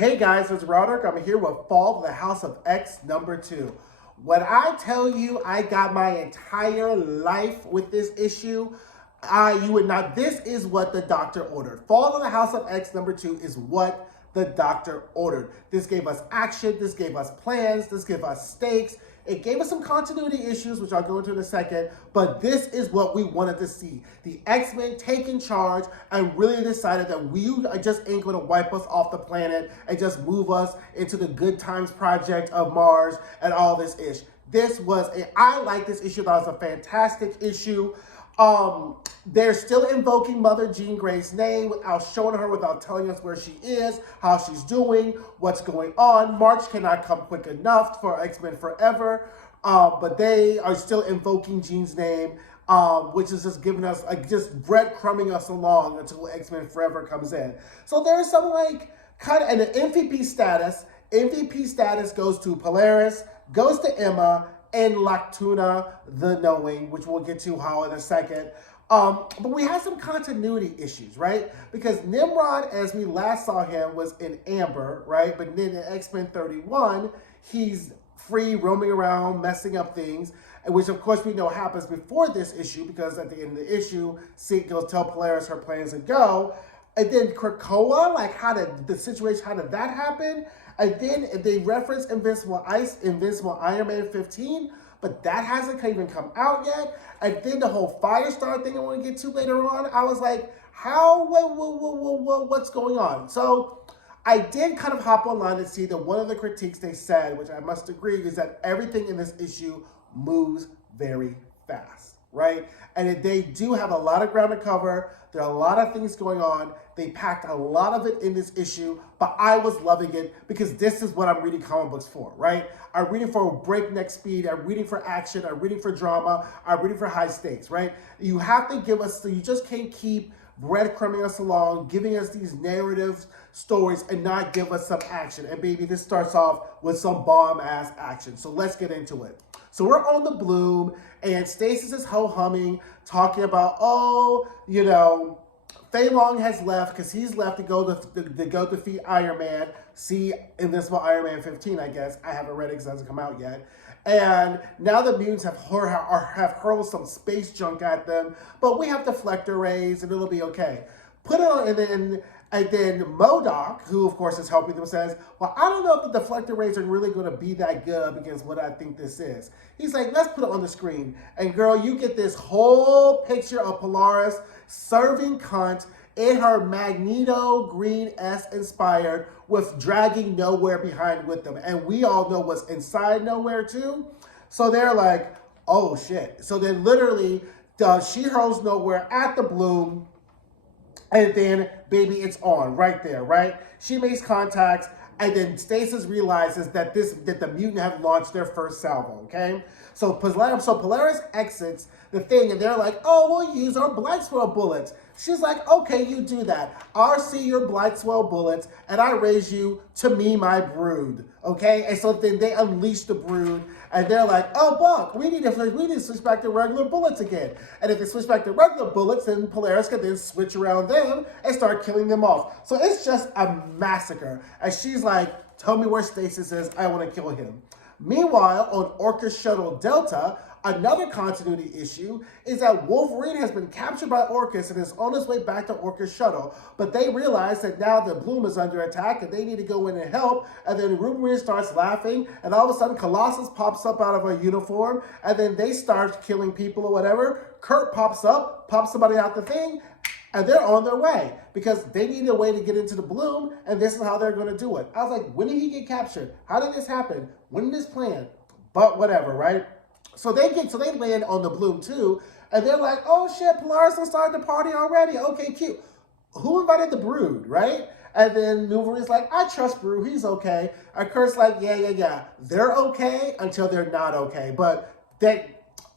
Hey guys, it's Roderick. I'm here with Fall of the House of X #2. When I tell you I got my entire life with this issue, you would not. This is what the doctor ordered. Fall of the House of X #2 is what the doctor ordered. This gave us action. This gave us plans. This gave us stakes. It gave us some continuity issues, which I'll go into in a second, but this is what we wanted to see. The X-Men taking charge and really decided that we just ain't gonna wipe us off the planet and just move us into the Good Times Project of Mars and all this ish. I like this issue. That was a fantastic issue. They're still invoking Mother Jean Grey's name without showing her, without telling us where she is, how she's doing, what's going on. March cannot come quick enough for X-Men Forever, but they are still invoking Jean's name, which is just giving us, just breadcrumbing us along until X-Men Forever comes in. So there's some and the MVP status goes to Polaris, goes to Emma, and Lactuna, the Knowing, which we'll get to how in a second. But we had some continuity issues, right? Because Nimrod, as we last saw him, was in Amber, right? But then in X-Men 31, he's free, roaming around, messing up things, which of course we know happens before this issue, because at the end of the issue, Sync goes tell Polaris her plans and go. And then Krakoa, how did that happen? And then they reference Invincible Iron Man 15, but that hasn't even come out yet. And then the whole Firestar thing I want to get to later on, I was like, what's going on? So I did kind of hop online to see that one of the critiques they said, which I must agree, is that everything in this issue moves very fast, right? And they do have a lot of ground to cover. There are a lot of things going on. They packed a lot of it in this issue, but I was loving it because this is what I'm reading comic books for, right? I'm reading for breakneck speed. I'm reading for action. I'm reading for drama. I'm reading for high stakes, right? You have to give us, so you just can't keep breadcrumbing us along, giving us these narrative stories and not give us some action. And baby, this starts off with some bomb-ass action. So let's get into it. So we're on the Bloom, and Stasis is ho-humming, talking about, Fei Long has left because he's left to go defeat Iron Man. See Invincible Iron Man 15, I guess. I haven't read it because it hasn't come out yet. And now the mutants have hurled some space junk at them, but we have deflector rays and it'll be okay. Put it on, and then MODOK, who of course is helping them, says, well, I don't know if the deflector rays are really going to be that good against what I think this is. He's like, let's put it on the screen. And girl, you get this whole picture of Polaris serving cunt in her Magneto Green S inspired with dragging Nowhere behind with them. And we all know what's inside Nowhere too. So they're like, oh shit. So then literally she hurls Nowhere at the Bloom. And then, baby, it's on right there, right? She makes contacts, and then Stasis realizes that the mutant have launched their first salvo, okay? So Polaris exits the thing, and they're like, oh, we'll use our Blightswell bullets. She's like, okay, you do that. I'll see your Blightswell bullets, and I raise you to me, my brood, okay? And so then they unleash the brood, and they're like, oh, Buck, we need to switch back to regular bullets again. And if they switch back to regular bullets, then Polaris can then switch around them and start killing them off. So it's just a massacre. And she's like, tell me where Stasis is. I want to kill him. Meanwhile, on Orchis Shuttle Delta, another continuity issue is that Wolverine has been captured by Orchis and is on his way back to Orchis Shuttle. But they realize that now the Bloom is under attack and they need to go in and help. And then Wolverine starts laughing, and all of a sudden Colossus pops up out of a uniform, and then they start killing people or whatever. Kurt pops up, pops somebody out the thing, and they're on their way because they need a way to get into the Bloom, and this is how they're going to do it. I was like, when did he get captured? How did this happen? When did this plan? But whatever, right? So they land on the Bloom too, and they're like, oh shit, Polaris has started the party already. Okay, cute. Who invited the Brood, right? And then Wolverine's like, I trust Brood, he's okay. And Kurt's like, yeah. They're okay until they're not okay. But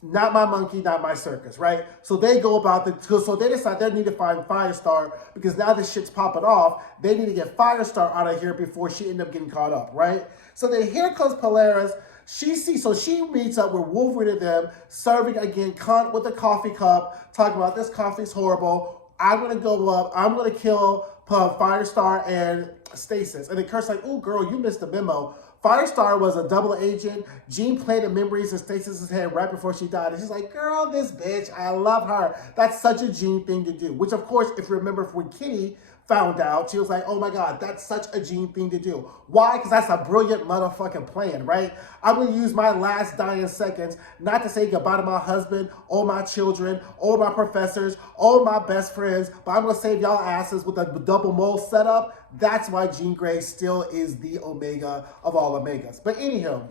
not my monkey, not my circus, right? So they go about so they decide they need to find Firestar because now this shit's popping off. They need to get Firestar out of here before she ends up getting caught up, right? So then here comes Polaris. She meets up with Wolverine and them, serving again cunt with a coffee cup, talking about this coffee's horrible. I'm gonna go up, I'm gonna kill Firestar and stasis. And then Kurt's like, "Ooh, girl, you missed the memo. Firestar was a double agent. Jean planted memories in Stasis' head right before she died." And she's like, "Girl, this bitch, I love her." That's such a Jean thing to do. Which, of course, if you remember when Kitty found out, she was like, "Oh my God, that's such a Jean thing to do." Why? Because that's a brilliant motherfucking plan, right? I'm going to use my last dying seconds not to say goodbye to my husband, all my children, all my professors, all my best friends, but I'm going to save y'all asses with a double mole setup. That's why Jean Grey still is the Omega of all Omegas. But anyhow,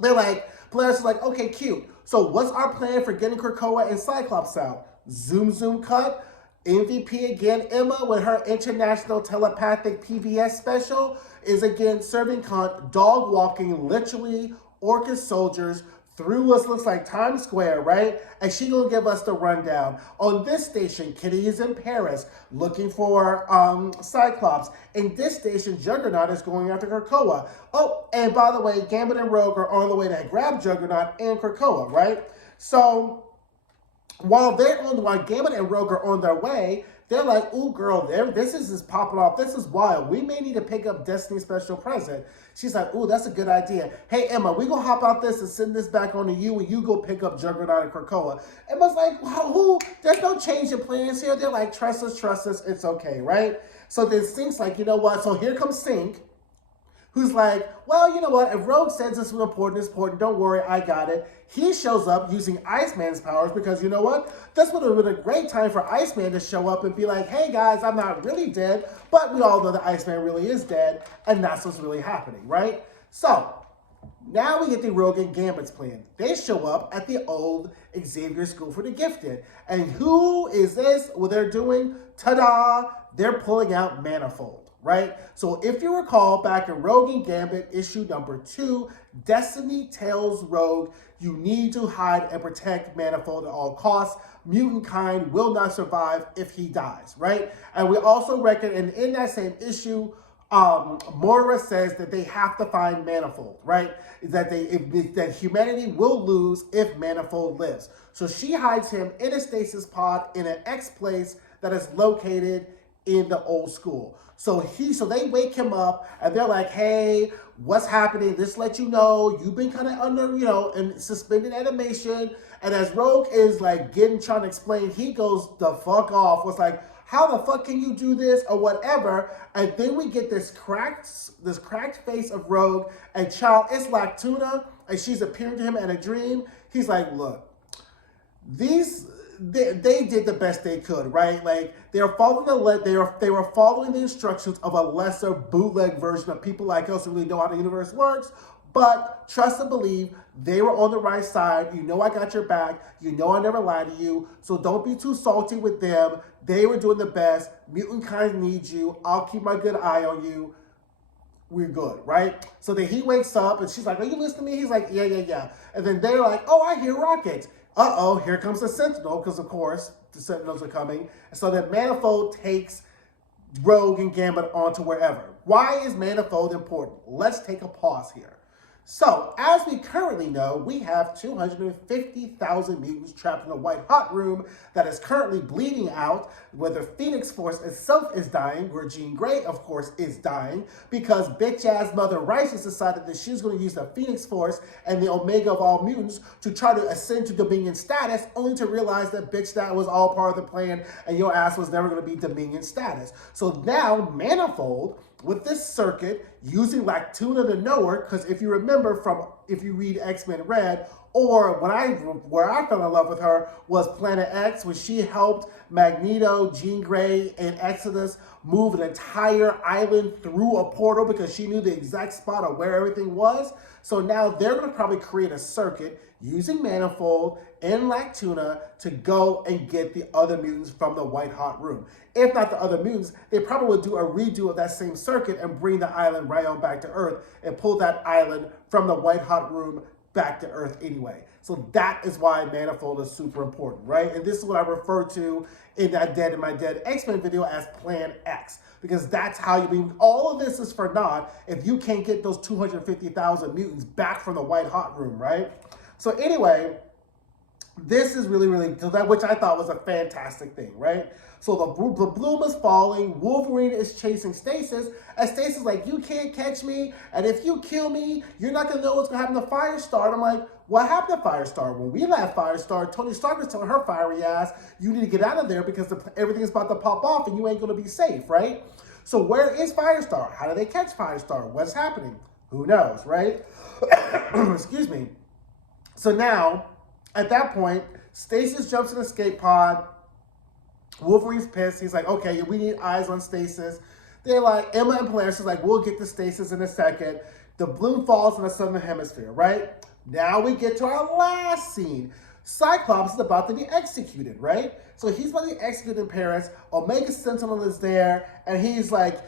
they're like, Polaris is like, "Okay, cute. So what's our plan for getting Krakoa and Cyclops out?" Zoom cut. MVP again, Emma, with her international telepathic PBS special, is again serving cunt, dog walking, literally Orca soldiers through what looks like Times Square, right? And she gonna give us the rundown. On this station, Kitty is in Paris looking for Cyclops. In this station, Juggernaut is going after Krakoa. Oh, and by the way, Gambit and Rogue are on the way to grab Juggernaut and Krakoa, right? So while Gambit and Rogue are on their way, they're like, "Ooh, girl, this is just popping off. This is wild. We may need to pick up Destiny's special present." She's like, "Ooh, that's a good idea. Hey, Emma, we gonna hop out this and send this back on to you, and you go pick up Juggernaut and Krakoa." Emma's like, "Who? There's no change in plans here." They're like, trust us, it's okay, right? So then Sync's like, "You know what? So here comes Sync, who's like, well, you know what? If Rogue says this is important, don't worry, I got it." He shows up using Iceman's powers because, you know what? This would have been a great time for Iceman to show up and be like, "Hey guys, I'm not really dead," but we all know that Iceman really is dead, and that's what's really happening, right? So now we get the Rogue and Gambit's plan. They show up at the old Xavier School for the Gifted. And who is this? What they're doing? Ta-da! They're pulling out Manifold. Right? So if you recall, back in Rogue and Gambit, issue number 2, Destiny tells Rogue, "You need to hide and protect Manifold at all costs. Mutant kind will not survive if he dies," right? And we also reckon, and in that same issue, Moira says that they have to find Manifold, right? That humanity will lose if Manifold lives. So she hides him in a stasis pod in an X place that is located in the old school. So they wake him up and they're like, "Hey, what's happening? Just let you know, you've been kind of under, in suspended animation." And as Rogue is like trying to explain, he goes the fuck off. Was like, "How the fuck can you do this?" or whatever. And then we get this cracked face of Rogue, and child, it's Lactuna, and she's appearing to him in a dream. He's like, "Look, they did the best they could, right? Like they were following the instructions of a lesser bootleg version of people like us who really know how the universe works. But trust and believe, they were on the right side. You know I got your back. You know I never lied to you. So don't be too salty with them. They were doing the best. Mutant kind needs you. I'll keep my good eye on you. We're good," right? So then he wakes up and she's like, "Are you listening to me?" He's like, yeah. And then they're like, "Oh, I hear rockets. Uh-oh, here comes the Sentinel," because of course the Sentinels are coming. And so that Manifold takes Rogue and Gambit onto wherever. Why is Manifold important? Let's take a pause here. So, as we currently know, we have 250,000 mutants trapped in a white hot room that is currently bleeding out, where the Phoenix Force itself is dying, where Jean Grey, of course, is dying, because bitch-ass Mother Righteous decided that she's going to use the Phoenix Force and the Omega of all mutants to try to ascend to Dominion status, only to realize that, bitch, that was all part of the plan, and your ass was never going to be Dominion status. So now, Manifold, with this circuit, using Lactuna to know her, because if you remember if you read X-Men Red, or where I fell in love with her was Planet X, when she helped Magneto, Jean Grey, and Exodus move an entire island through a portal because she knew the exact spot of where everything was. So now they're going to probably create a circuit using Manifold and Lactuna to go and get the other mutants from the white hot room. If not the other mutants, they probably would do a redo of that same circuit and bring the island right on back to Earth and pull that island from the white hot room back to Earth anyway. So that is why Manifold is super important, right? And this is what I refer to in my Dead X-Men video as Plan X, because that's how you mean. All of this is for naught if you can't get those 250,000 mutants back from the white hot room, right? So anyway, This is really, really, which I thought was a fantastic thing, right? So the bloom is falling, Wolverine is chasing Stasis, and Stasis is like, you can't catch me, and if you kill me, you're not gonna know what's gonna happen to Firestar. And I'm like, what happened to Firestar? When we left Firestar, Tony Stark was telling her fiery ass, you need to get out of there because everything's about to pop off and you ain't gonna be safe, right? So where is Firestar? How do they catch Firestar? What's happening? Who knows, right? Excuse me. So now, at that point, Stasis jumps in the escape pod. Wolverine's pissed. He's like, okay, we need eyes on Stasis. They're like, Emma and Polaris is like, we'll get to Stasis in a second. The bloom falls in the southern hemisphere, right? Now we get to our last scene. Cyclops is about to be executed, right? So he's about to be executed in Paris. Omega Sentinel is there, and she's like,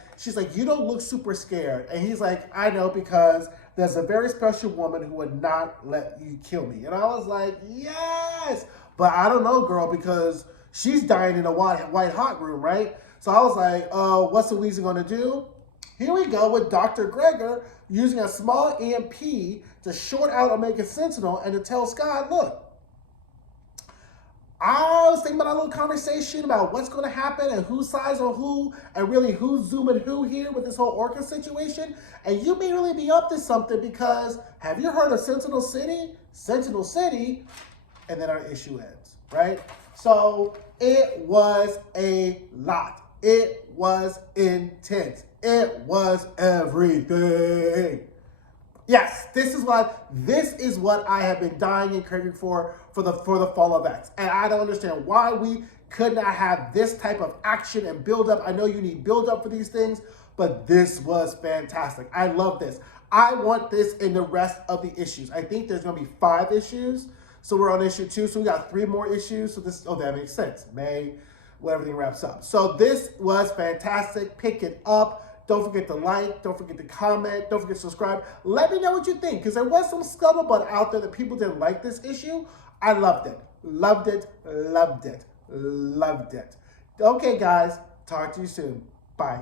you don't look super scared. And he's like, I know, because there's a very special woman who would not let you kill me. And I was like, yes, but I don't know, girl, because she's dying in a white hot room, right? So I was like, what's the Weezer gonna do? Here we go with Dr. Gregor using a small EMP to short out Omega Sentinel and to tell Scott, look, I was thinking about a little conversation about what's going to happen and whose sides on who and really who's zooming who here with this whole Orca situation. And you may really be up to something because have you heard of Sentinel City? Sentinel City, and then our issue ends, right? So it was a lot. It was intense. It was everything. Yes, this is what I have been dying and craving for the fall of X. And I don't understand why we could not have this type of action and build up. I know you need build up for these things, but this was fantastic. I love this. I want this in the rest of the issues. I think there's going to be 5 issues. So we're on issue 2. So we got 3 more issues. So that makes sense. May, when everything wraps up. So this was fantastic. Pick it up. Don't forget to like, don't forget to comment, don't forget to subscribe. Let me know what you think, because there was some scuttlebutt out there that people didn't like this issue. I loved it. Loved it, loved it, loved it. Okay, guys, talk to you soon. Bye.